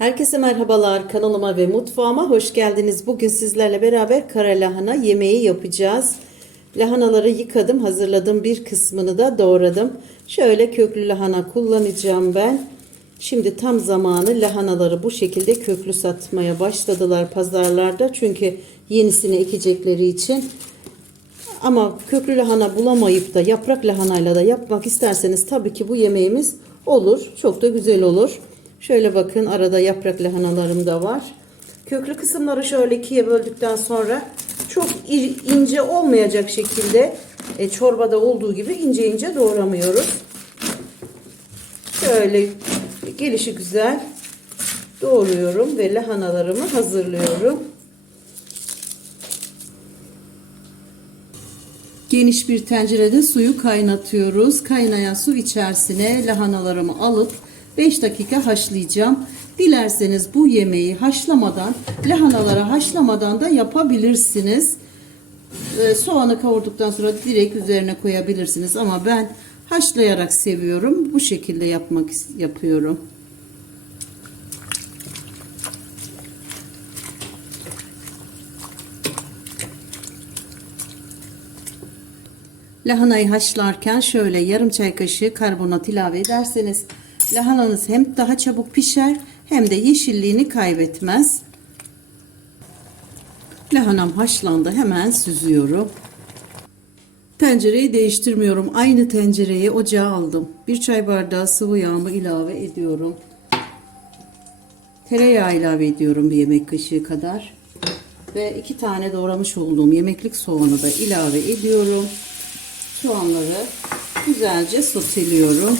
Herkese merhabalar kanalıma ve mutfağıma hoş geldiniz. Bugün sizlerle beraber kara lahana yemeği yapacağız. Lahanaları yıkadım, hazırladım. Bir kısmını da doğradım. Şöyle köklü lahana kullanacağım ben. Şimdi tam zamanı lahanaları bu şekilde köklü satmaya başladılar pazarlarda. Çünkü yenisini ekecekleri için. Ama köklü lahana bulamayıp da yaprak lahanayla da yapmak isterseniz tabii ki bu yemeğimiz olur. Çok da güzel olur. Şöyle bakın arada yaprak lahanalarım da var. Köklü kısımları şöyle ikiye böldükten sonra çok ince olmayacak şekilde e, çorbada olduğu gibi ince ince doğramıyoruz. Şöyle gelişi güzel doğruyorum ve lahanalarımı hazırlıyorum. Geniş bir tencerede suyu kaynatıyoruz. Kaynayan su içerisine lahanalarımı alıp 5 dakika haşlayacağım. Dilerseniz bu yemeği haşlamadan, lahanaları haşlamadan da yapabilirsiniz. Ee, soğanı kavurduktan sonra direkt üzerine koyabilirsiniz ama ben haşlayarak seviyorum. Bu şekilde yapmak yapıyorum. Lahanayı haşlarken şöyle yarım çay kaşığı karbonat ilave ederseniz lahananız hem daha çabuk pişer hem de yeşilliğini kaybetmez. Lahanam haşlandı hemen süzüyorum. Tencereyi değiştirmiyorum. Aynı tencereye ocağa aldım. Bir çay bardağı sıvı yağımı ilave ediyorum. Tereyağı ilave ediyorum bir yemek kaşığı kadar. Ve iki tane doğramış olduğum yemeklik soğanı da ilave ediyorum. Soğanları güzelce soteliyorum.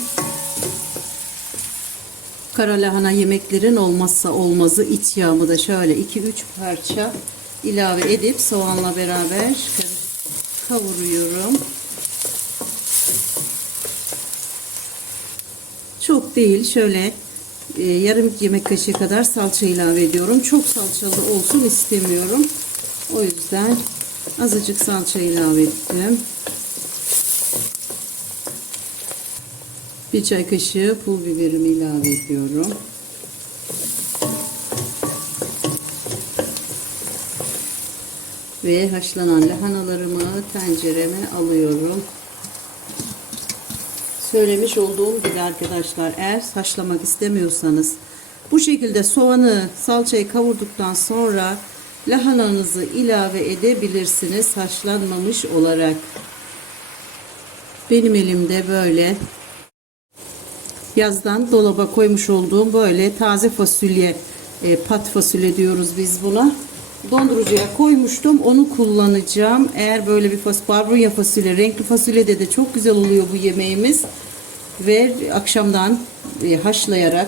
Kara lahana yemeklerin olmazsa olmazı iç yağımı da şöyle 2-3 parça ilave edip soğanla beraber kavuruyorum. Çok değil şöyle e, yarım yemek kaşığı kadar salça ilave ediyorum. Çok salçalı olsun istemiyorum. O yüzden azıcık salça ilave ettim. Bir çay kaşığı pul biberimi ilave ediyorum. Ve haşlanan lahanalarımı tencereme alıyorum. Söylemiş olduğum gibi arkadaşlar eğer haşlamak istemiyorsanız bu şekilde soğanı salçayı kavurduktan sonra lahananızı ilave edebilirsiniz haşlanmamış olarak. Benim elimde böyle yazdan dolaba koymuş olduğum böyle taze fasulye e, pat fasulye diyoruz biz buna dondurucuya koymuştum onu kullanacağım eğer böyle bir fas barbunya fasulye renkli fasulyede de çok güzel oluyor bu yemeğimiz ve akşamdan e, haşlayarak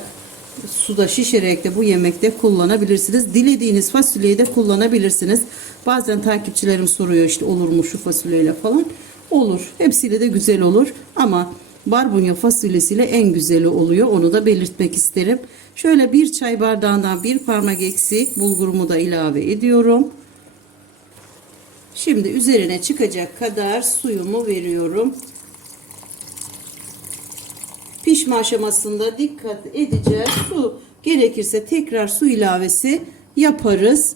suda şişirerek de bu yemekte kullanabilirsiniz. Dilediğiniz fasulyeyi de kullanabilirsiniz. Bazen takipçilerim soruyor işte olur mu şu fasulyeyle falan. Olur. Hepsiyle de güzel olur. Ama barbunya fasulyesiyle en güzeli oluyor. Onu da belirtmek isterim. Şöyle bir çay bardağından bir parmak eksik bulgurumu da ilave ediyorum. Şimdi üzerine çıkacak kadar suyumu veriyorum. Pişme aşamasında dikkat edeceğiz. Su gerekirse tekrar su ilavesi yaparız.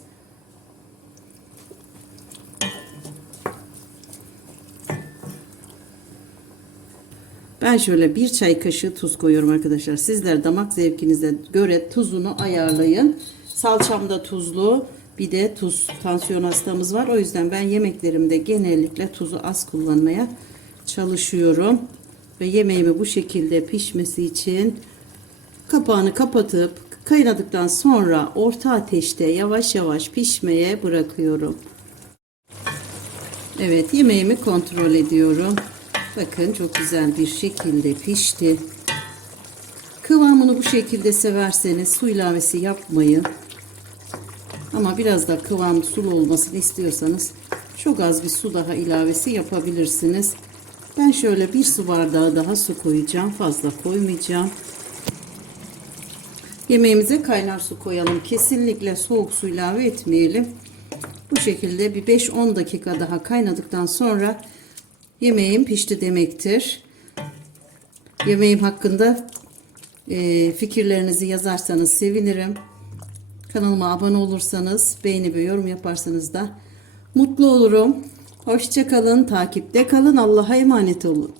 Ben şöyle bir çay kaşığı tuz koyuyorum arkadaşlar. Sizler damak zevkinize göre tuzunu ayarlayın. Salçam da tuzlu. Bir de tuz tansiyon hastamız var. O yüzden ben yemeklerimde genellikle tuzu az kullanmaya çalışıyorum. Ve yemeğimi bu şekilde pişmesi için kapağını kapatıp kaynadıktan sonra orta ateşte yavaş yavaş pişmeye bırakıyorum. Evet yemeğimi kontrol ediyorum. Bakın çok güzel bir şekilde pişti. Kıvamını bu şekilde severseniz su ilavesi yapmayın. Ama biraz da kıvam sulu olmasını istiyorsanız çok az bir su daha ilavesi yapabilirsiniz. Ben şöyle bir su bardağı daha su koyacağım. Fazla koymayacağım. Yemeğimize kaynar su koyalım. Kesinlikle soğuk su ilave etmeyelim. Bu şekilde bir 5-10 dakika daha kaynadıktan sonra yemeğim pişti demektir. Yemeğim hakkında e, fikirlerinizi yazarsanız sevinirim. Kanalıma abone olursanız, beğeni ve yorum yaparsanız da mutlu olurum. Hoşça kalın, takipte kalın. Allah'a emanet olun.